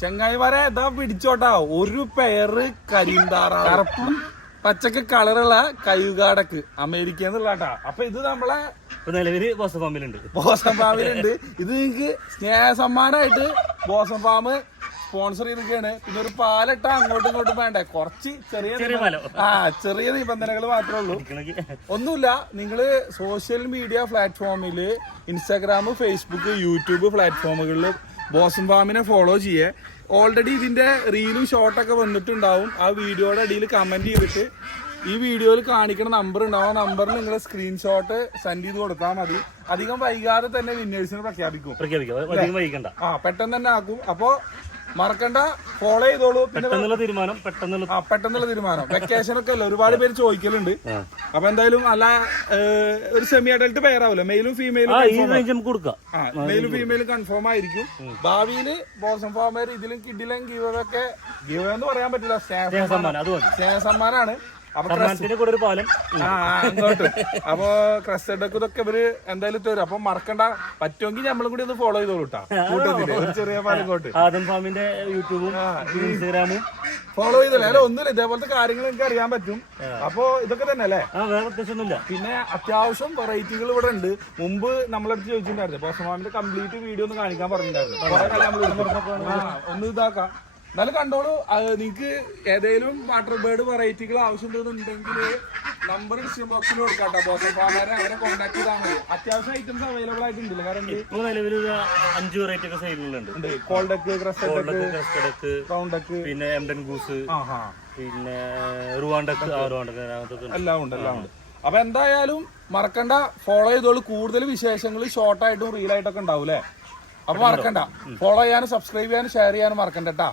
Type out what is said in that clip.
ചെങ്ങായിമാരെ ഇതാ പിടിച്ചോട്ടാ. ഒരു പേര് കരിന്താറ. കറുപ്പും പച്ചക്ക് കളറുള്ള കയ്യുകാടക്ക് അമേരിക്ക എന്നുള്ളട്ടാ അപ്പൊ ഇത് നമ്മളെ നിലവിൽ ബോസം ഫാമിലുണ്ട്. ബോസം ഫാമിലുണ്ട്. ഇത് നിങ്ങക്ക് സ്നേഹ സമ്മാനമായിട്ട് ബോസം ഫാം സ്പോൺസർ ചെയ്തിരിക്കുകയാണ് പിന്നെ ഒരു പാലട്ട അങ്ങോട്ടും ഇങ്ങോട്ടും വേണ്ടേ. കുറച്ച് ചെറിയ. ആ ചെറിയ നിബന്ധനകൾ മാത്രമേ ഉള്ളൂ. ഒന്നുമില്ല നിങ്ങൾ സോഷ്യൽ മീഡിയ പ്ലാറ്റ്ഫോമിൽ ഇൻസ്റ്റാഗ്രാം ഫേസ്ബുക്ക് യൂട്യൂബ് പ്ലാറ്റ്ഫോമുകളിൽ ബോസം ഫാമിനെ ഫോളോ ചെയ്യേ. ഓൾറെഡി ഇതിന്റെ റീലും ഷോർട്ടൊക്കെ വന്നിട്ടുണ്ടാവും. ആ വീഡിയോയുടെ അടിയിൽ കമന്റ് ചെയ്തിട്ട് ഈ വീഡിയോയിൽ കാണിക്കുന്ന നമ്പർ ഉണ്ടാവും ആ നമ്പറിൽ നിങ്ങൾ സ്ക്രീൻഷോട്ട് സെൻഡ് ചെയ്ത് കൊടുത്താൽ മതി. അധികം വൈകാതെ തന്നെ വിന്നേഴ്സിനെ പ്രഖ്യാപിക്കും. പ്രഖ്യാപിക്കാം. വൈകണ്ട. ആ പെട്ടെന്ന് തന്നെ ആക്കും. അപ്പോ മറക്കണ്ട. ഫോളോ ചെയ്തോളൂ. പെട്ടെന്നുള്ള തീരുമാനം പെട്ടെന്നുള്ള ആ പെട്ടെന്നുള്ള തീരുമാനം. വെക്കേഷൻ ഒക്കെ അല്ലേ? ഒരുപാട് പേര് ചോദിക്കലുണ്ട്. അപ്പൊ എന്തായാലും അല്ല ഒരു സെമി അഡൽട്ട് പെയറാവില്ല മെയിലും ഫീമെയിലും കൊടുക്കാം. മെയിലും ഫീമെയിലും കൺഫേം ആയിരിക്കും. ഭാവിയിൽ ബോസം ഫാമർ ഇതിലും കിഡിലും ഗീവ് ഒക്കെ ഗീവ് എന്ന് പറയാൻ പറ്റില്ല. സ്നേഹ സമ്മാനം സ്നേഹ സമ്മാനാണ് കൂടെ ഒരു പാലം. അപ്പൊ ക്രസ്റ്റഡൊക്കെ ഇതൊക്കെ ഇവർ എന്തായാലും തരും അപ്പൊ മറക്കണ്ട. പറ്റുമെങ്കിൽ നമ്മളും കൂടി ഒന്ന് ഫോളോ ചെയ്തോളൂ കൂട്ടത്തിൽ. ഒരു ചെറിയ പാലം ആദം ഫാമിന്റെ യൂട്യൂബും ഇൻസ്റ്റാഗ്രാമും. ഫോളോ ചെയ്തല്ലേ? അല്ല ഒന്നുമില്ല. ഇതേപോലത്തെ കാര്യങ്ങൾ നിങ്ങൾക്ക് അറിയാൻ പറ്റും. അപ്പൊ ഇതൊക്കെ തന്നെ അല്ലേ പ്രത്യേകിച്ചൊന്നുമില്ല. പിന്നെ അത്യാവശ്യം വെറൈറ്റികൾ ഇവിടെ ഉണ്ട്. മുമ്പ് നമ്മളടുത്ത് ചോദിച്ചിട്ടുണ്ടായിരുന്നു. പോസ്റ്റമാമിന്റെ കംപ്ലീറ്റ് വീഡിയോ ഒന്ന് കാണിക്കാൻ പറഞ്ഞിട്ടുണ്ടായിരുന്നു. ഒന്ന് ഇതാക്കാം. എന്നാലും കണ്ടോളൂ. നിങ്ങൾക്ക് ഏതെങ്കിലും വാട്ടർ ബേർഡ് വെറൈറ്റികൾ ആവശ്യമുണ്ടെന്നുണ്ടെങ്കിൽ നമ്പർ ഡിസ്ക്രിപ്ഷൻ ബോക്സിൽ കൊടുക്കാട്ടോ. ബോസ് ഫാമറെ അങ്ങനെ കോൺടാക്ട് ചെയ്താൽ മതി. അത്യാവശ്യം ഐറ്റംസ് അവൈലബിൾ ആയിട്ടുണ്ടല്ലോ കാരണം നിലവിൽ അഞ്ച് വെറൈറ്റി ഒക്കെ സൈഡിലുണ്ട് കോൾഡക്ക് ക്രസ്റ്റഡക്ക് റൗണ്ടക്ക് പിന്നെ എംഡൻ ഗൂസ് പിന്നെ റുവാണ്ടക്ക് റുവാണ്ടക്ക് എല്ലാം ഉണ്ട് എല്ലാം ഉണ്ട്. അപ്പൊ എന്തായാലും മറക്കണ്ട. ഫോളോ ചെയ്തോളൂ. കൂടുതൽ വിശേഷങ്ങൾ ഷോർട്ടായിട്ടും റീലായിട്ടൊക്കെ ഉണ്ടാവും അല്ലേ അപ്പൊ മറക്കണ്ട. ഫോളോ ചെയ്യാനും സബ്സ്ക്രൈബ് ചെയ്യാനും ഷെയർ ചെയ്യാനും മറക്കണ്ട കേട്ടാ